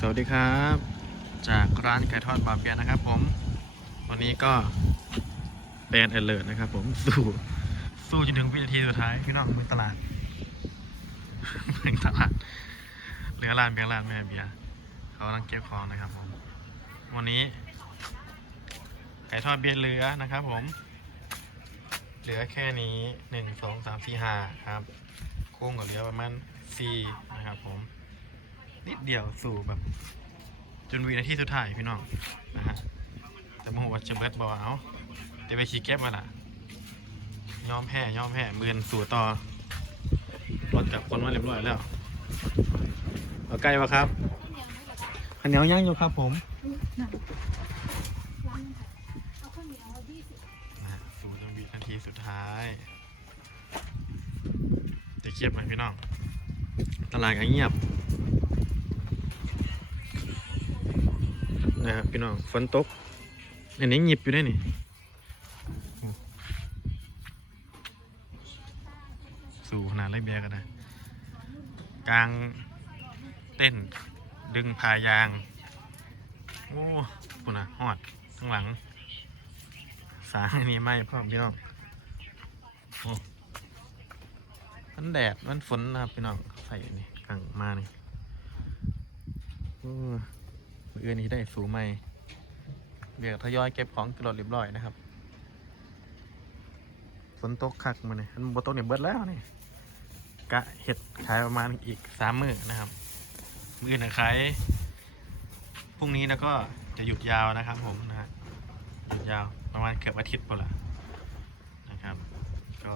สวัสดีครับ จากร้านไก่ทอดบาเบียนะครับผม วันนี้ก็เป็นเอเลอร์นะครับผมสู้สู้จนถึงวินาทีสุดท้ายพี่น้องมือตลาดมือตลาดเหลือร้านเพียงร้านแม่เบียร์เขากำลังเก็บของนะครับผม วันนี้ ไก่ทอดเบียร์เหลือนะครับผม เหลือแค่นี้หนึ่งสองสามสี่ห้าครับกุ้งก็เหลือประมาณสี่นะครับผม นิดเดียวสู่แบบ จนวินาทีสุดท้ายพี่น้องนะฮะแต่โมโหว่าจะเบิดบอกเอาเดี๋ยวไปขี่เก็บมาละยอมแพ้ยอมแพ้มือนสู่ต่อรถกับคนมาเรียบร้อยแล้วเอาไกลปะครับขันเหนียวย่างอยู่ครับผมนะฮะสู่จนวินาทีสุดท้ายจะเก็บไหมพี่น้องตลาดก็เงียบ นะครับพี่น้องฝนตกอันนี้หยิบอยู่ได้นี่สู่ขนาดไรเบียกันนะกลางเต้น ดึงพายาง โอ้ปุ่นะหอดข้างหลัง สางนนี้ไหมพ่อพี่น้องโอ้มันแดดมันฝนนะครับพี่น้องใส่นี่กลางมานี่โอ้ มืออื่นนี้ได้สูงใหม่เบียกทยอยเก็บของกระโดดเรียบร้อยนะครับฝนตกคักมาเนี่ยมันบตกเนี่ยเบิดแล้วนี่กะเห็ดขายประมาณอีกสามมื้อนะครับ มืออื่นนะขายพรุ่งนี้แล้วก็จะหยุดยาวนะครับ ผมนะฮะหยุดยาวประมาณเกือบอาทิตย์พอละนะครับ ก็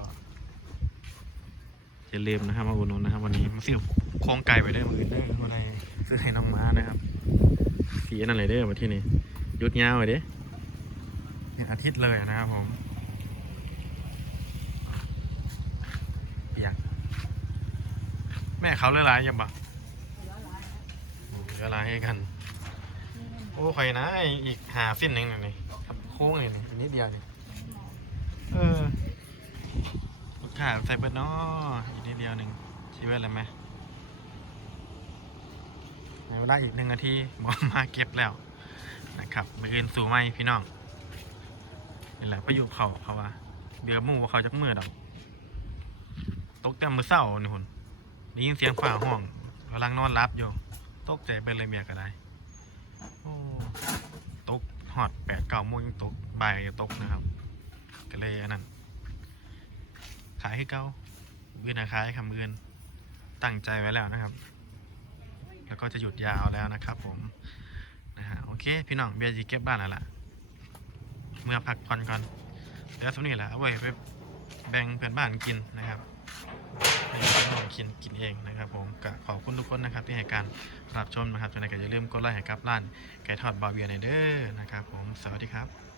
อย่าลืมนะครับมาอุดหนุนนะครับ วันนี้มาซื้อโครงไก่ไปได้มืออื่นได้วันไหนซื้อให้น้องม้านะครับ สีนั่นเลยเด้อมาที่นี่หยุดยาเลยเด้เป็นอาทิตย์เลยนะครับผมเปียกแม่เขาเลือร้ายยังปะเลือร้ายให้กัน โอ้ใครนะอีกหาสิ้นหนึ่งนี่ครับโค้งเลยนี่นิดเดียวนี่เออลูกค้าใส่เบิร์นออีกนิดเดียวหนึ่งชีวิตอะไรไหม เวลาอีกหนึ่งนาทีหมอมาเก็บแล้วนะครับมืออื่นสู่ไหมพี่น้องนี่แหละประยุกต์เขาเขาว่าเบียร์หมูเขาจักมือดอกตกแต่มือเศร้านี่หุ่นได้ยินเสียงฝ่าห้องกำลังนอนรับอยู่ตกใจเป็นเลยเมียก็ได้โอ้ตกหอดแปดเก้าโมงยังตกบ่ายตกนะครับ ก็เลยอันนั้นขายให้เก้ามือนขายคำอื่นตั้งใจไว้แล้วนะครับ แล้วก็จะหยุดยาวแล้วนะครับผมนะฮะโอเค พี่น้องเบียร์จีเก็บบ้านแล้วล่ะ เมื่อพักผ่อนก่อนเดี๋ยวสำนี้แหละเอาไว้ไปแบ่งเพื่อนบ้านกินนะครับให้พี่น้องกินกินเองนะครับ ผมก็ขอบคุณทุกคนนะครับที่ให้การรับชมนะครับจนไหนก็อย่าลืมกดไลค์ให้กับร้านไก่ทอดบาเบียในเด้อนะครับ ผมสวัสดีครับ